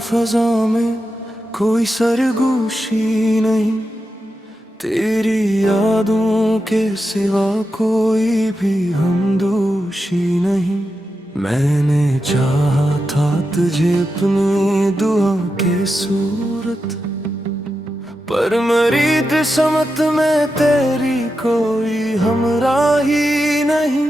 फजा में कोई सरगोशी नहीं, तेरी यादों के सिवा कोई भी हमदोशी नहीं। मैंने चाहा था तुझे अपनी दुआ के सूरत, पर मरी किस्मत में तेरी कोई हमराही नहीं।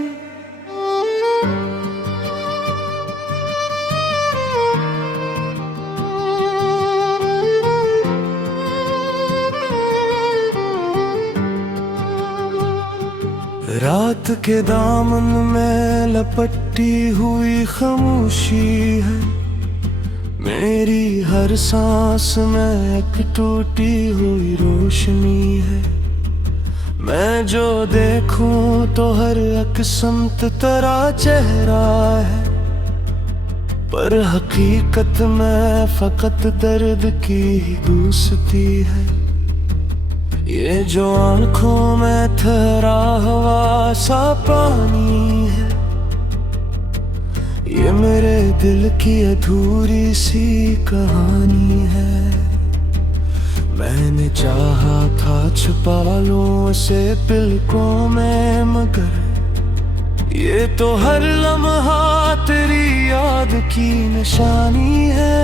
रात के दामन में लपटी हुई खामोशी है, मेरी हर सांस में एक टूटी हुई रोशनी है। मैं जो देखूं तो हर एक समत तेरा चेहरा है, पर हकीकत में फकत दर्द की ही दोस्ती है। ये जो आंखों में ठहरा हुआ सा पानी है, ये मेरे दिल की अधूरी सी कहानी है। मैंने चाहा था छुपा लूं उसे पलकों में, मगर ये तो हर लम्हा तेरी याद की निशानी है।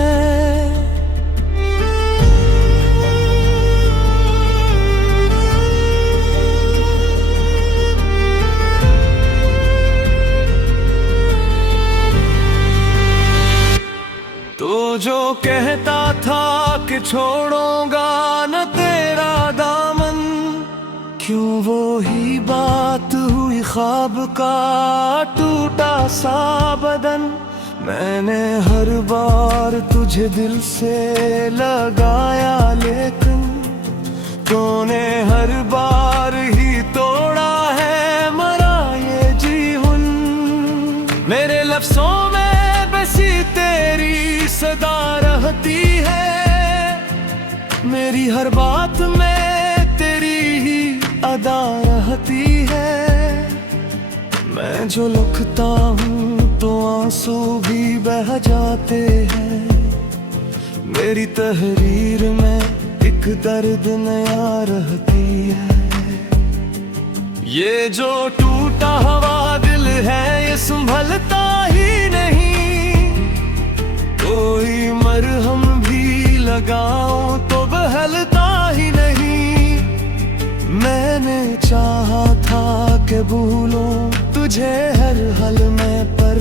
तो जो कहता था कि छोड़ूंगा न तेरा दामन, क्यों वो ही बात हुई ख्वाब का टूटा सा बदन। मैंने हर बार तुझे दिल से लगाया, लेकिन तूने हर बार ही तोड़ा है मरा ये जीवन। मेरे लफ्ज़ों में बसी तेरी सदा रहती है, मेरी हर बात में तेरी ही अदा रहती है। मैं जो लिखता हूँ तो आंसू भी बह जाते हैं, मेरी तहरीर में एक दर्द नया रहती है। ये जो टूटा हुआ दिल है ये संभलता ही नहीं, कोई मरहम भी लगाओ तो बहलता ही नहीं। मैंने चाहा था कि भूलूं तुझे हर हल में, पर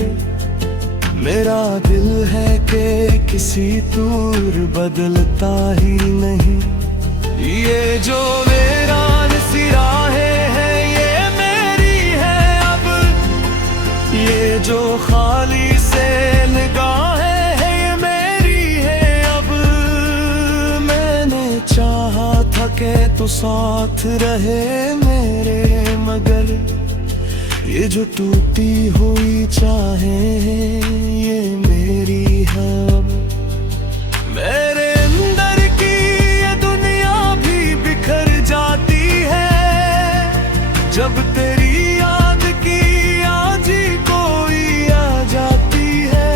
मेरा दिल है कि किसी दूर बदलता ही नहीं। ये जो मेरा निराहें है ये मेरी है अब, ये जो खाली से निगाहें के तो साथ रहे मेरे, मगर ये जो टूटी हुई चाहें ये मेरी है अब। मेरे अंदर की ये दुनिया भी बिखर जाती है, जब तेरी याद की आजी कोई आ जाती है।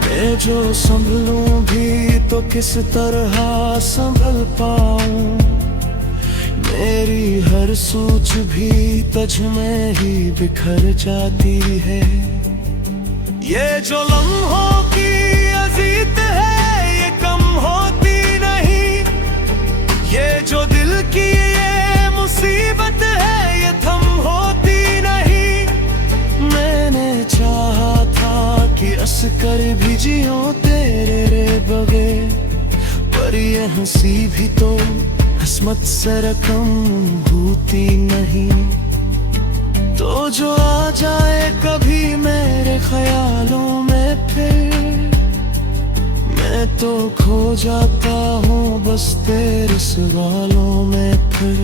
मैं जो संभलूं भी तो किस तरह संभल पाऊं, मेरी हर सोच भी तुझ में ही बिखर जाती है। ये जो लम्हों की अजीत है ये कम होती नहीं, ये जो दिल की ये मुसीबत है ये थम होती नहीं। मैंने चाहा था कि असकर भी जियो तेरे बगैर, पर ये हंसी भी तो किस्मत से रकम होती नहीं। तो जो आ जाए कभी मेरे ख्यालों में फिर, मैं तो खो जाता हूँ बस तेरे सवालों में फिर।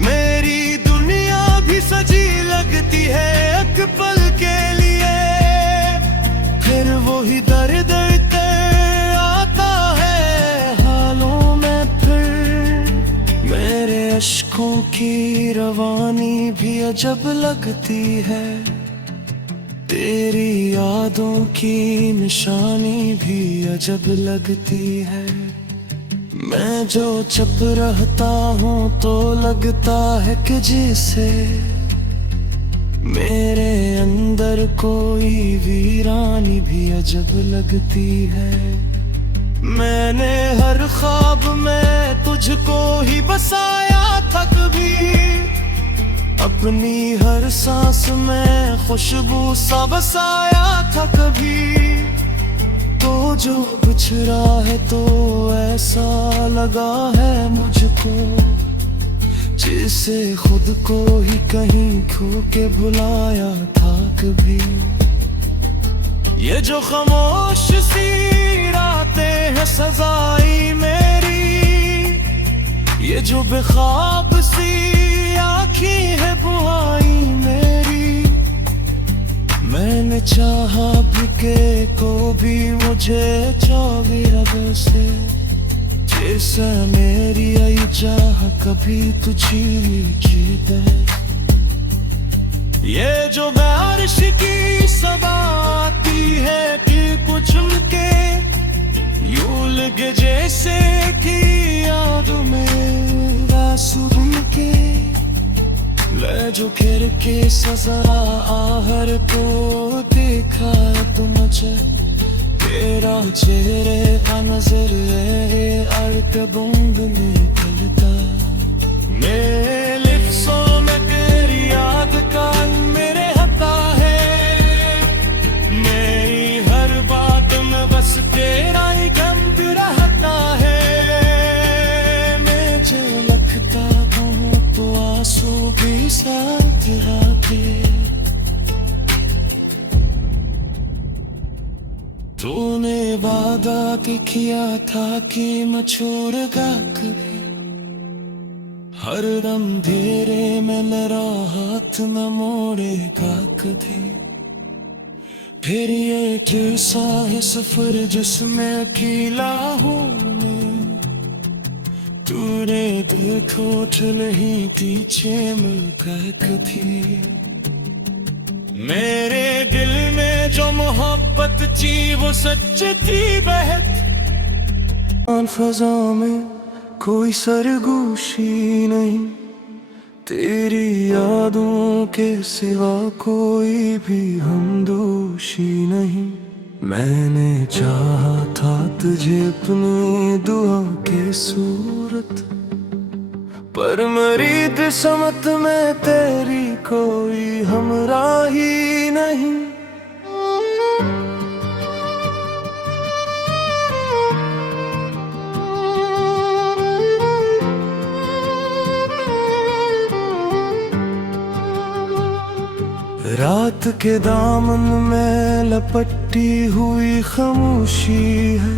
मेरी दुनिया भी सजी लगती है एक पल के लिए, फिर वही दर्द आता है हालों में फिर। मेरे अश्कों की रवानी भी अजब लगती है, तेरी यादों की निशानी भी अजब लगती है। मैं जो चुप रहता हूँ तो लगता है कि जैसे मेरे अंदर कोई वीरानी भी अजब लगती है। मैंने हर ख्वाब में तुझको ही बसाया था कभी, अपनी हर सांस में खुशबू सा बसाया था कभी। तो जो बिछड़ा है तो ऐसा लगा है मुझको, जिसे खुद को ही कहीं खो के भुलाया था कभी। ये जो खामोश सी रातें हैं सजाई मेरी, ये जो बेख्वाब सी आँखें है बुआई मेरी। मैंने चाहा भी के को भी मुझे चाहे रब से, जैसा मेरी आई चाह कभी तुझी जीत है। ये जो बारिश की सबा आती है कि कुछ उनके यूं लगे जैसे कि याद में सुन के। मैं जो फिर के सजरा आहर को देखा तो मुझे तेरा चेहरे का नजर है अर्क बूंद निकलता। मेरे लिप्सों में तेरी याद का मेरे हता है, मेरी हर बात में बस तेरा ही गंध रहता है। मैं जो लगता हूँ तो आंसू भी साथ आते। तूने वादा के किया था कि मैं छोड़ूंगा कभी, हर दम धेरे में मेरा हाथ न मोड़ेगा कभी। फिर ये कैसा है सफर जिसमें अकेला हूँ मैं, तूने देखो चल ही पीछे मिलकर कभी। मेरे दिल में जो मोहब्बत थी वो सच थी बहत, फजा में कोई सरगोशी नहीं, तेरी यादों के सिवा कोई भी हमदोशी नहीं। मैंने चाहा था तुझे अपनी दुआ के सूरत, पर मेरी किस्मत में तेरी कोई हमराही नहीं। रात के दामन में लपटी हुई खामोशी है,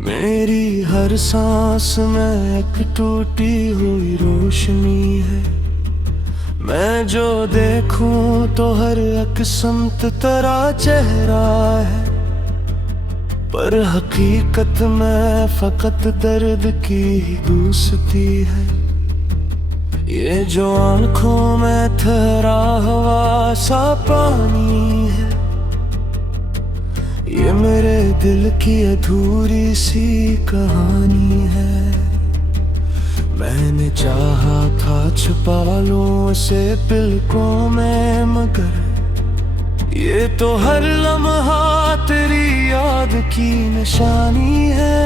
मेरी हर सांस में एक टूटी हुई रोशनी है। मैं जो देखूं तो हर एक समत तेरा चेहरा है, पर हकीकत में फकत दर्द की ही दोस्ती है। ये जो आंखों में ठहरा हुआ सा पानी है, ये मेरे दिल की अधूरी सी कहानी है। मैंने चाहा था छुपा लूं उसे पलकों में, मगर ये तो हर लम्हा तेरी याद की निशानी है।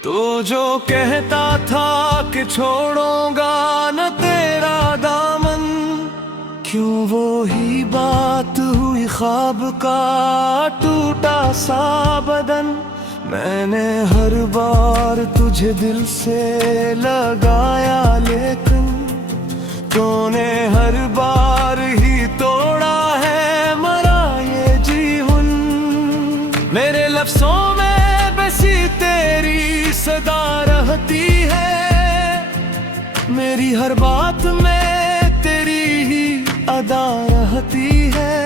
तो जो कहता था कि छोड़ूंगा न तेरा दामन, क्यों वो ही बात हुई ख्वाब का टूटा सा बदन। मैंने हर बार तुझे दिल से लगाया, लेकिन तूने हर बार ही तोड़ा है मरा ये जीवन। मेरे लफ्जों में बसी तेरी सदा रहती है, मेरी हर बात में तेरी ही अदा रहती है।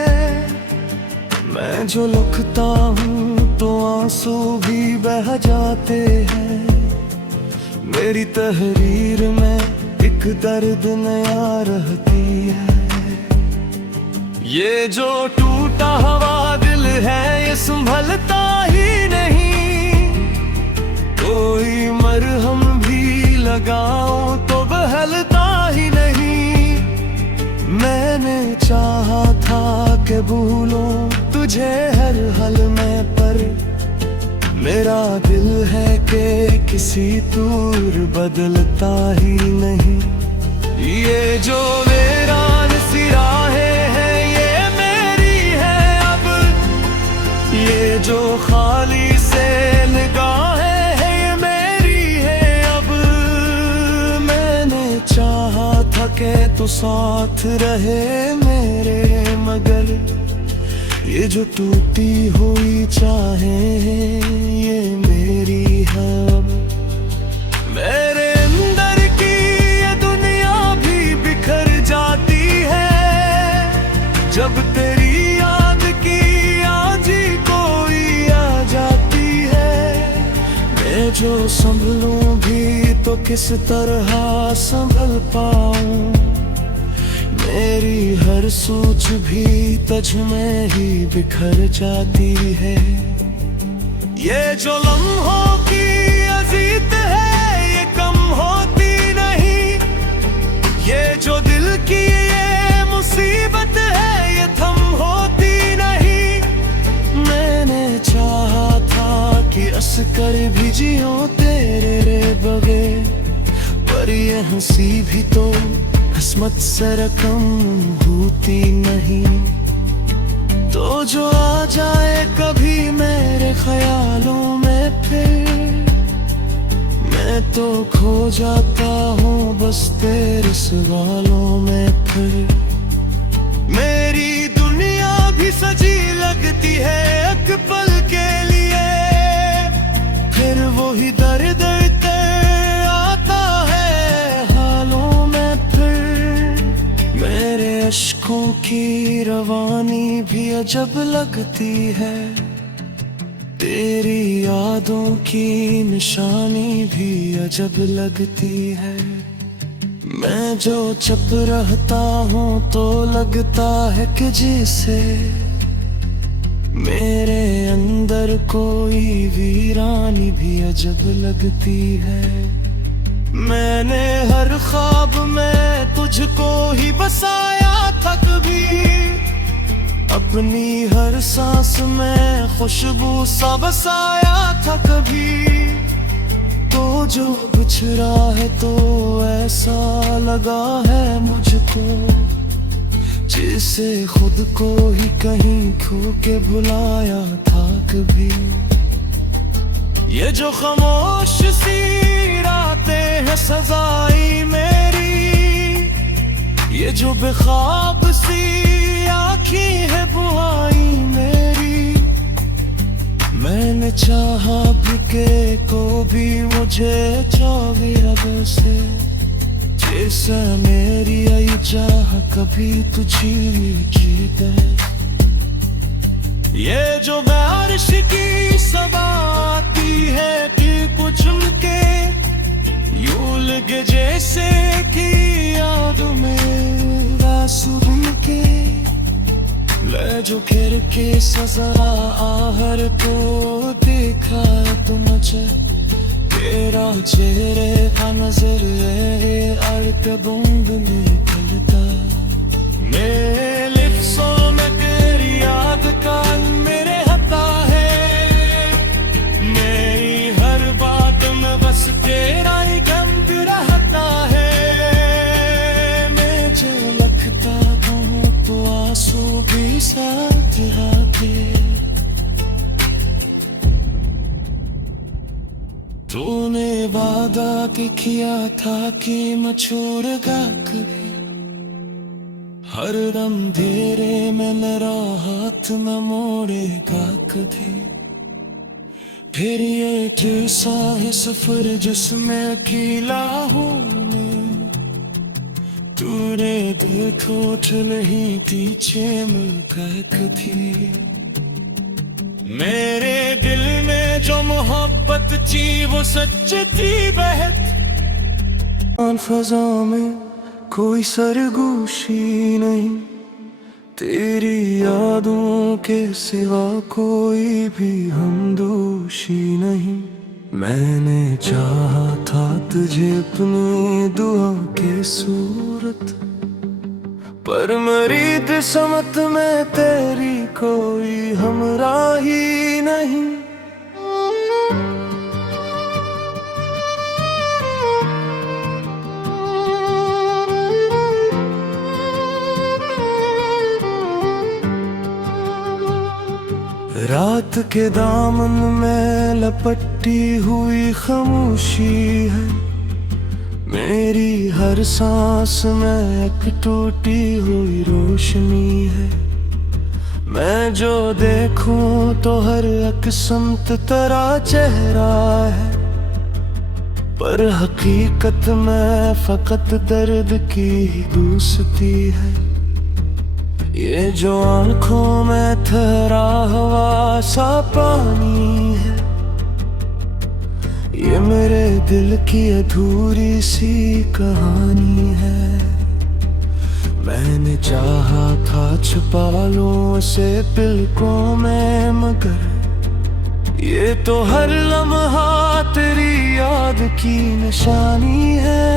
मैं जो लिखता हूँ तो आंसू भी बह जाते हैं। मेरी तहरीर में एक दर्द नया रहती है। ये जो टूटा हुआ दिल है ये संभलता ही नहीं। कोई मरहम भी लगाओ तो बहलता ही नहीं। मैंने चाहा था कि भूलूं तुझे हर हल में, पर मेरा दिल है कि किसी दूर बदलता ही नहीं। ये जो वीरान सी राहें हैं ये मेरी है अब। ये जो खाली से निगाहें हैं ये मेरी है अब। मैंने चाहा था कि तू साथ रहे मेरे, मगर ये जो टूटी हुई चाहें ये मेरी है अब। मेरे अंदर की ये दुनिया भी बिखर जाती है जब तेरी याद की आजी कोई आ जाती है। मैं जो संभलूं भी तो किस तरह संभल पाऊं। मेरी हर सोच भी तुझ में ही बिखर जाती है। ये जो लम्हों की अजीत है ये कम होती नहीं। ये जो दिल की ये मुसीबत है ये थम होती नहीं। मैंने चाहा था कि अस्कर भी जियो तेरे बगैर, पर ये हंसी भी तो किस्मत से रकम होती नहीं। तो जो आ जाए कभी मेरे ख्यालों में फिर, मैं तो खो जाता हूँ बस तेरे सवालों में फिर। मेरी दुनिया भी सजी लगती है एक पल के लिए, फिर वही दर्द आता है हालों में फिर। मेरे अश्कों की रवानी भी अजब लगती है, तेरी यादों की निशानी भी अजब लगती है। मैं जो चुप रहता हूँ तो लगता है कि जैसे मेरे अंदर कोई वीरानी भी अजब लगती है। मैंने हर ख्वाब में तुझको ही बसाया था कभी, अपनी हर सांस में खुशबू सा बसाया था कभी। तो जो बिछड़ा है तो ऐसा लगा है मुझको, जिसे खुद को ही कहीं खो के भुलाया था कभी। ये जो खामोश सी रातें हैं सजाई मेरी, ये जो बेख्वाब सी आँखें है बुआई मेरी। मैंने चाहा भी के को भी मुझे चाहे रब से, जैसा मेरी आई चाह कभी तुझी जीत है। ये जो बारिश की सबा आती है कि कुछ उनके यूं लगे जैसे कि याद में सुन के। ले जो फिर के सजरा आहर को देखा तो मुझे तेरा चेहरे का नजर अर्क बूंद निकलता। मेरे लिप्सों में तेरी याद का मेरे हता है, मेरी हर बात में बस तेरा ही गंध रहता है। मैं जो लगता हूँ तो आंसू भी साथ आते। तूने वादा के किया था कि मैं छोड़ूंगा कभी, हर दम अंधेरे में मेरा हाथ न मोड़ेगा कभी। फिर ये कैसा है सफर जिसमें अकेला हूँ मैं, तूने देखो चल ही पीछे मिलकर कभी। मेरे दिल में जो मोहब्बत थी वो सच थी बहत। फजा में कोई सरगोशी नहीं, तेरी यादों के सिवा कोई भी हमदोशी नहीं। मैंने चाहा था तुझे अपनी दुआ के सूरत, पर मेरी किस्मत में तेरी कोई हमराही नहीं। रात के दामन में लपटी हुई खामोशी है, मेरी हर सांस में एक टूटी हुई रोशनी है। मैं जो देखूं तो हर एक समत तेरा चेहरा है, पर हकीकत में फकत दर्द की ही दोस्ती है। ये जो आंखों में ठहरा हुआ सा पानी है, ये मेरे दिल की अधूरी सी कहानी है। मैंने चाहा था छुपा लूं उसे पलकों में, मगर ये तो हर लम्हा तेरी याद की निशानी है।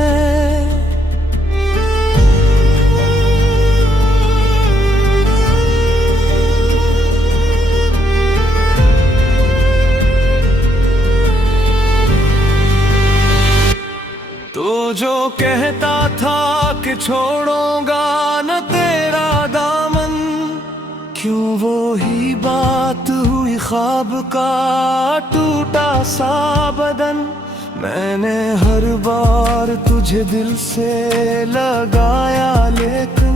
तो जो कहता था कि छोड़ूंगा न तेरा दामन, क्यों वो ही बात हुई ख्वाब का टूटा सा बदन। मैंने हर बार तुझे दिल से लगाया, लेकिन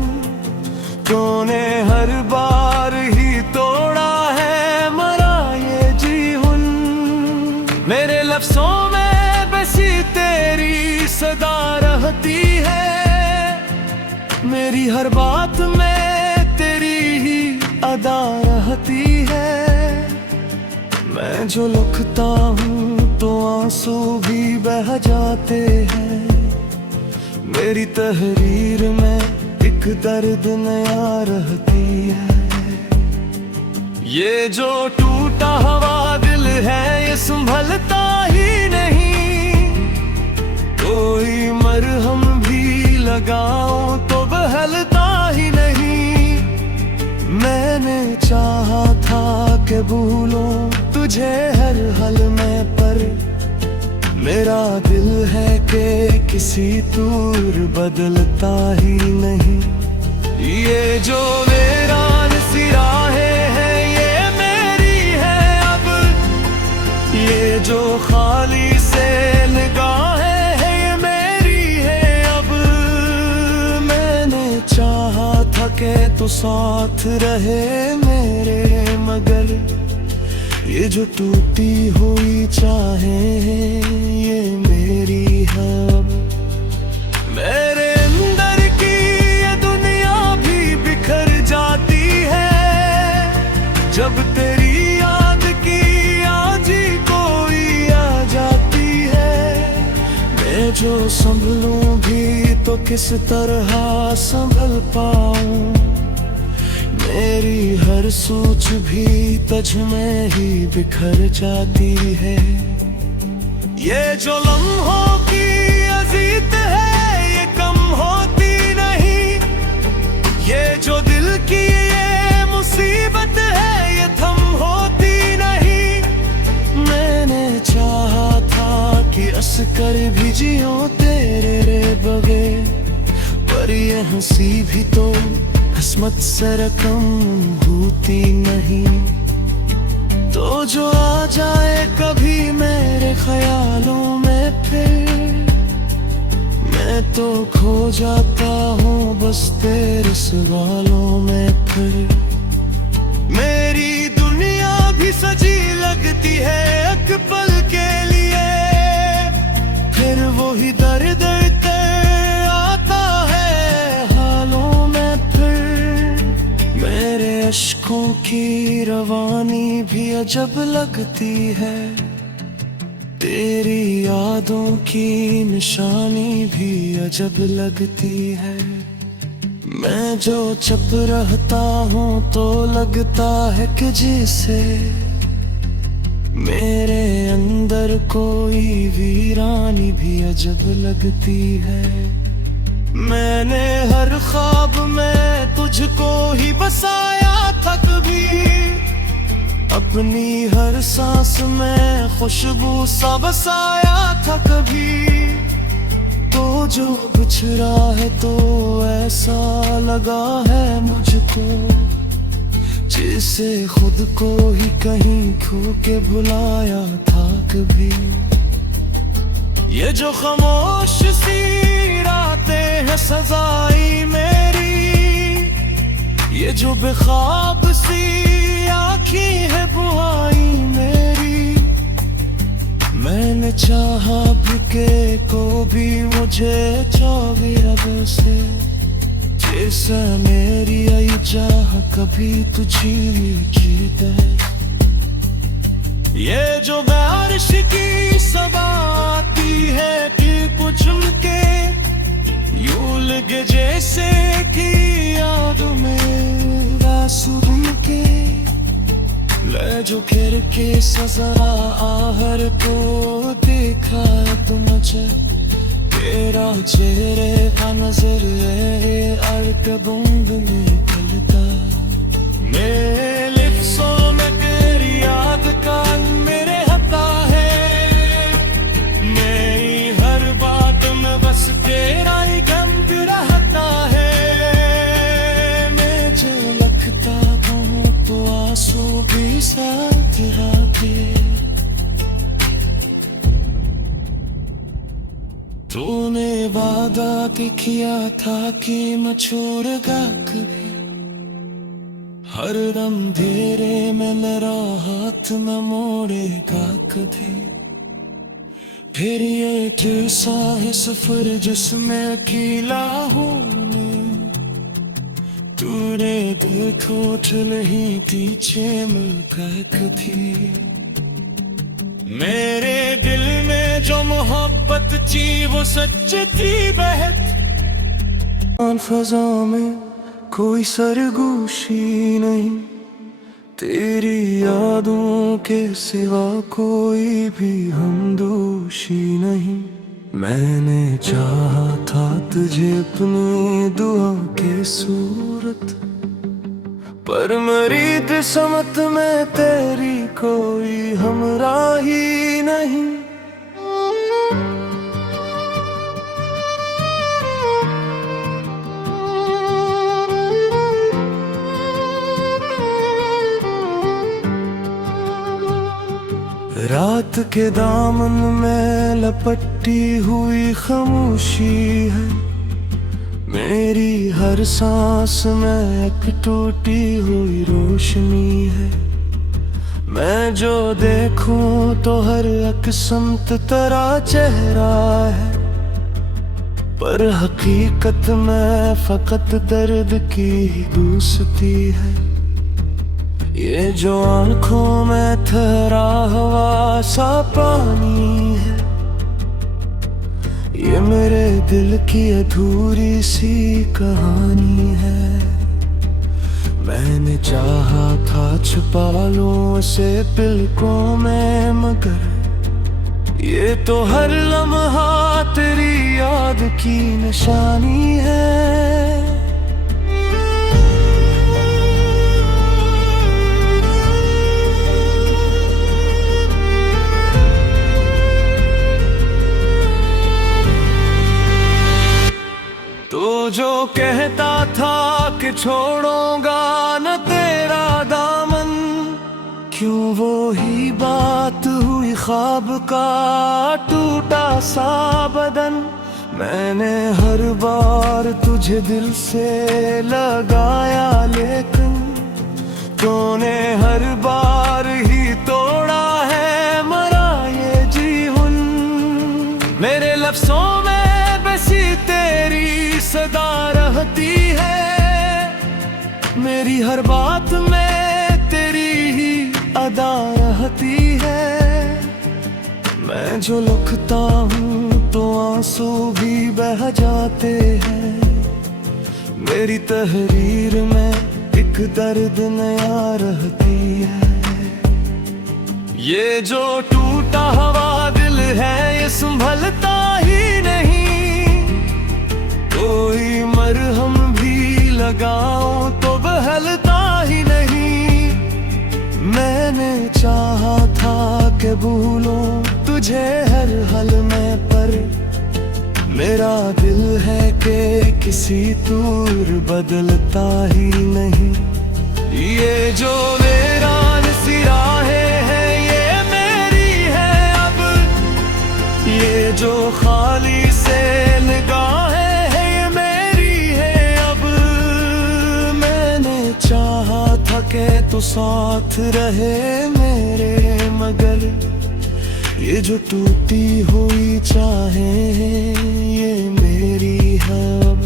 तूने हर बार ही तोड़ा है मरा ये जीवन। मेरे लफ्ज़ों में बसी तेरी सदा रहती है, मेरी हर बात में तेरी ही अदा रहती है। मैं जो लिखता हूँ तो आंसू भी बह जाते हैं, मेरी तहरीर में एक दर्द नया रहती है। ये जो टूटा हुआ दिल है ये संभलता ही नहीं, कोई मरहम भी लगाओ तो बहलता ही नहीं। मैंने चाहा था कि भूलूं तुझे हर हाल में, पर मेरा दिल है कि किसी दूर बदलता ही नहीं। ये जो वीरान सी राहें हैं ये मेरी है अब, ये जो खाली से निगाहें के तो साथ रहे मेरे, मगर ये जो टूटी हुई चाहें ये मेरी है अब। मेरे अंदर की ये दुनिया भी बिखर जाती है, जब तेरी याद की आजी कोई आ जाती है। मैं जो संभलूं भी तो किस तरह संभल पाऊं, मेरी हर सोच भी तुझ में ही बिखर जाती है। ये जो लम्हों की अजीत है ये कम होती नहीं, ये जो दिल की ये मुसीबत है ये थम होती नहीं। मैंने चाहा था कि अस्कर भी जियो तेरे बगैर, पर ये हंसी भी तो किस्मत से रकम होती नहीं। तो जो आ जाए कभी मेरे ख्यालों में फिर, मैं तो खो जाता हूँ बस तेरे सवालों में फिर। मेरी दुनिया भी सजी लगती है एक पल के लिए, फिर वो ही दर्द आता है हालों में फिर। मेरे अश्कों की रवानी भी अजब लगती है, तेरी यादों की निशानी भी अजब लगती है। मैं जो चुप रहता हूँ तो लगता है कि जैसे मेरे अंदर कोई वीरानी भी अजब लगती है। मैंने हर ख्वाब में तुझको ही बसाया था कभी, अपनी हर सांस में खुशबू सा बसाया था कभी। तो जो बिछड़ा है तो ऐसा लगा है मुझको, जिसे खुद को ही कहीं खो के भुलाया था कभी। ये जो खामोश सी रातें हैं सजाई मेरी, ये जो बेख्वाब सी आँखें है बुआई मेरी। मैंने चाहा भी के को भी मुझे चौबीरा से, जैसा मेरी आई चाह कभी तुझी जीत है। ये जो बारिश की सबा आती है कि कुछ उनके यूं लगे जैसे कि याद में सुन के ले जो खेर के सजरा आहर को देखा तो मुझे तेरा चेहरे का नजर है अरकबुंग में ढलता। मेरे लिप्सों में तेरी याद का मेरे हता है, मेरी हर बात में बस तेरा ही गंध रहता है। मैं जो लगता हूँ तो आंसू भी साथ आते। तूने वादा किया था कि मैं छोड़ूंगा कभी, हर दम धेरे में मेरा हाथ न मोड़ेगा कभी। फिर ये कैसा है सफर जिसमें अकेला हूँ मैं, तूने देखो चल ही पीछे मिलकर कभी। मेरे दिल में जो मोहब्बत थी वो सच थी बहत, फजा में कोई सरगोशी नहीं, तेरी यादों के सिवा कोई भी हमदोशी नहीं। मैंने चाहा था तुझे अपनी दुआ के सूरत, पर मेरी किस्मत में तेरी कोई हमराही नहीं। रात के दामन में लपटी हुई खामोशी है, मेरी हर सांस में एक टूटी हुई रोशनी है। मैं जो देखूं तो हर एक समत तेरा चेहरा है, पर हकीकत में फकत दर्द की दोस्ती है। ये जो आंखों में ठहरा हुआ सा पानी है, ये मेरे दिल की अधूरी सी कहानी है। मैंने चाहा था छुपा लूं उसे पलकों में, मगर ये तो हर लम्हा तेरी याद की निशानी है। तो जो कहता था कि छोड़ूंगा न तेरा दामन, क्यों वो ही बात हुई ख्वाब का टूटा सा बदन। मैंने हर बार तुझे दिल से लगाया, लेकिन तूने हर बार ही तोड़ा है मरा ये जीवन। मेरे लफ्ज़ों में बसी तेरी सदा रहती है, मेरी हर बात में अदा रहती है। मैं जो लिखता हूँ तो आंसू भी बह जाते हैं। मेरी तहरीर में एक दर्द नया रहती है। ये जो टूटा हुआ दिल है ये संभलता ही नहीं। कोई मरहम भी लगाओ तो बहलता ही नहीं। मैंने चाहा था कि भूलूं तुझे हर हल में, पर मेरा दिल है कि किसी दूर बदलता ही नहीं। ये जो वीरान सी राहें हैं ये मेरी है अब। ये जो खाली से निगाहें हैं ये मेरी है अब। मैंने चाहा था कि तू साथ रहे मेरे, मगर ये जो टूटी हुई चाहें ये मेरी है अब।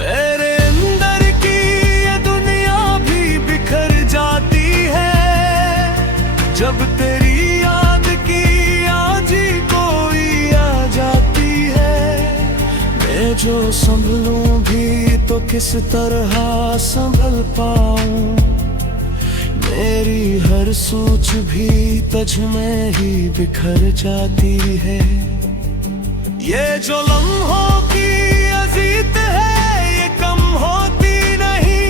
मेरे अंदर की ये दुनिया भी बिखर जाती है जब तेरी याद की आज ही कोई आ जाती है। मैं जो संभलूं भी तो किस तरह संभल पाऊं। मेरी हर सोच भी तुझ में ही बिखर जाती है। ये जो लम्हों की अजीत है ये कम होती नहीं।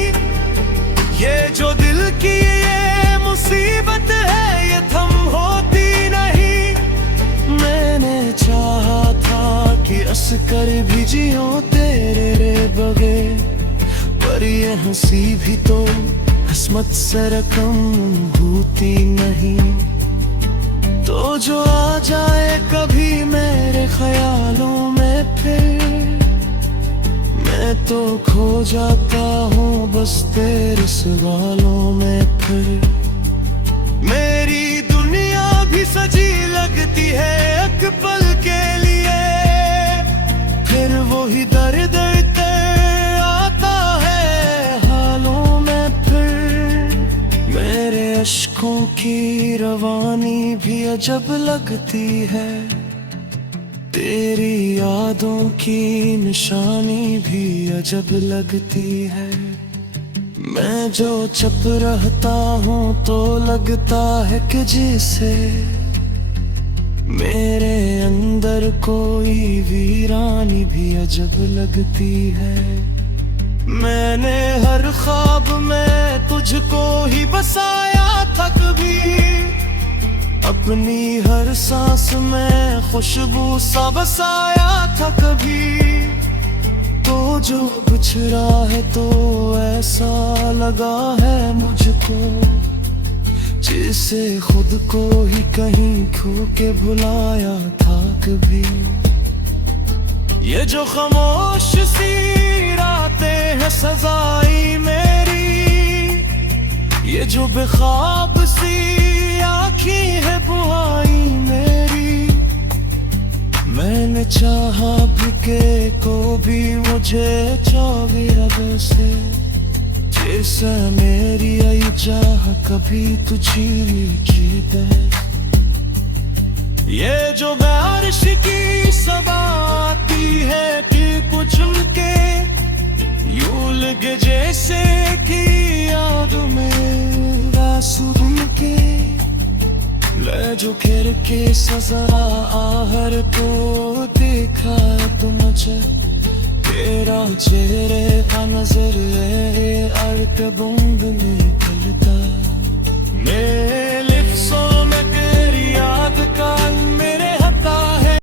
ये जो दिल की ये मुसीबत है ये थम होती नहीं। मैंने चाहा था कि हंसकर भी जियो तेरे बगैर, पर ये हंसी भी तो किस्मत से रकम होती नहीं। तो जो आ जाए कभी मेरे ख्यालों में फिर, मैं तो खो जाता हूँ बस तेरे सवालों में फिर। मेरी दुनिया भी सजी लगती है एक पल के लिए, फिर वही दर्द आता है हालों में फिर। मेरे अश्कों की रवानी भी अजब लगती है, तेरी यादों की निशानी भी अजब लगती है। मैं जो चुप रहता हूँ तो लगता है कि जैसे मेरे अंदर कोई वीरानी भी अजब लगती है। मैंने हर ख्वाब में तुझको ही बसाया था कभी, अपनी हर सांस में खुशबू सा बसाया था कभी। तो जो बिछड़ा है तो ऐसा लगा है मुझको, जिसे खुद को ही कहीं खो के भुलाया था कभी। ये जो खामोश सी रातें हैं सजाई मेरी, ये जो बेख्वाब सी आँखें है बुआई मेरी। मैंने चाहा भी के को भी मुझे चाहे रब से, जैसा मेरी आई चाह कभी तुझी जीत है। ये जो बारिश की सबा आती है कि कुछ उनके यूं लगे जैसे कि याद में रासुन के। ले जो खेर के सजरा आहर को देखा तो मुझे तेरा चेहरे का नजर है अरकबों